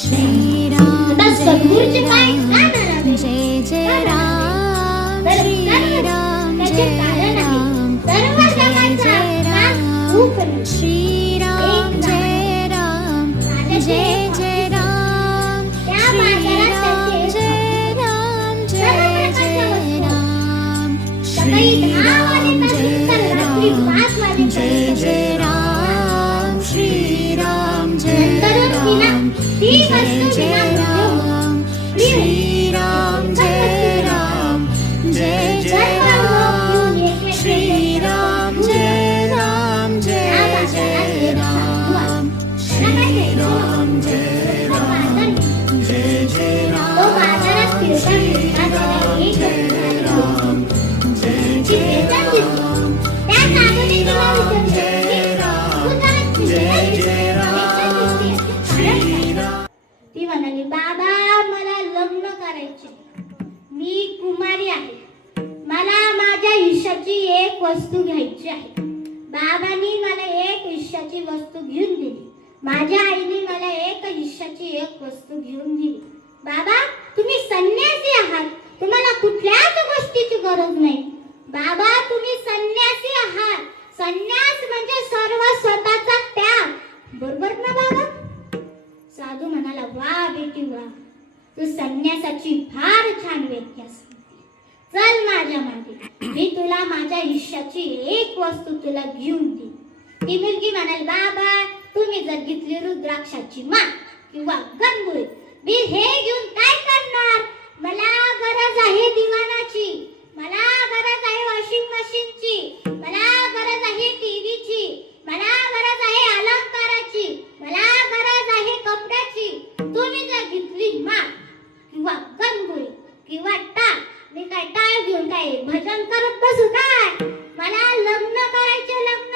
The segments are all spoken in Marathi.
आता सद्गुरूचे पाय का धरावे? जय जय राम तर श्री सर्व राम त्याचे जय कारण आहे. राम सर्व जगाचा नाथ तूच रे. श्री राम जय राम जय जय राम त्या श्री बाजारात राम त्याचे जय राम जय जय राम सकाळी श्री 10 राम वाजेपासून तर जय रात्री राम 5 जय वाजेपर्यंत जय राम श्री राम जय नंतरून तिला राम ती जय वस्तू जय विना राम श्री राम जय राम जय जय राम श्री राम जय राम जय जय राम श्री राम जय राम जय जय तो बाजारात राम फिरता श्री फिरता राम त्याला जय एक राम जय जय त्या राम साधूने तिला जय राम जय जय राम श्री राम. ती म्हणाली, बाबा मला लग्न करायचे, मी कुमारी आहे, मला माझ्या आयुष्याची एक वस्तू घ्यायची आहे. बाबांनी मला एक आयुष्याची वस्तू घेऊन दिली, माझ्या आईने मला एक आयुष्याची एक वस्तू घेऊन दिली. बाबा तुम्ही संन्यासी आहात, तुम्हाला कुठल्याच गोष्टीची गरज नाही. बाबा तुम्ही संन्यासी आहात, संन्यास म्हणजे सर्व स्वतःचा त्याग, बरोबर ना बाबा? साधू म्हणाला, वा बेटी वा, तू संन्यासाची फार छान व्याख्या सांगते. चल माझ्या मागे, मी तुला माझ्या आयुष्याची एक वस्तू तुला घेऊन देईन. ती मुलगी म्हणाली, बाबा तुम्ही जर घेतली रुद्राक्षाची माळ किंवा गणगोळी, मी हे घेऊन काय करणार? मला गरज आहे दिवाणाची, मला गरज आहे वॉशिंग मशीनची, मला गरज आहे टीव्हीची, मला गरज आहे अलंकाराची, मला गरज आहे कपड्याची. तुम्ही जर घेतली माळ किंवा गणगोळी किंवा टाळ, मी काय टाळ घेऊन काय भजन करत बसू काय? मला लग्न करायचे, लग्न.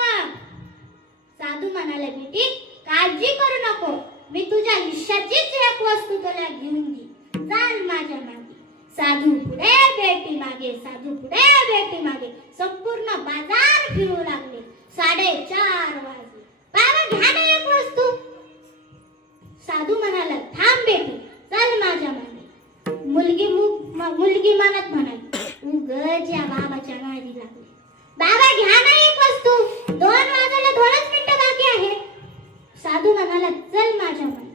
साधू म्हणाले, बेटी काळजी करू नको, मी तुझ्या आयुष्याचीच एक वस्तू तुला घेऊन देईन, चाल माझ्या मागे. साधू पुढे बेटी मागे, साधू पुढे बेटी मागे, संपूर्ण बाजार फिरू लागले. 4:30 वाजले. बाबा घ्या ना एक वस्तू. साधू म्हणाला, थांब बेटी, चल माझ्या मागे. मुलगी मनात म्हणाली, उगाच या बाबाच्या नादी लागले. बाबा घ्या ना एक वस्तू, 2 वाजायला 2च मिनिटं बाकी आहे. साधू म्हणाला, चल माझ्या मागे.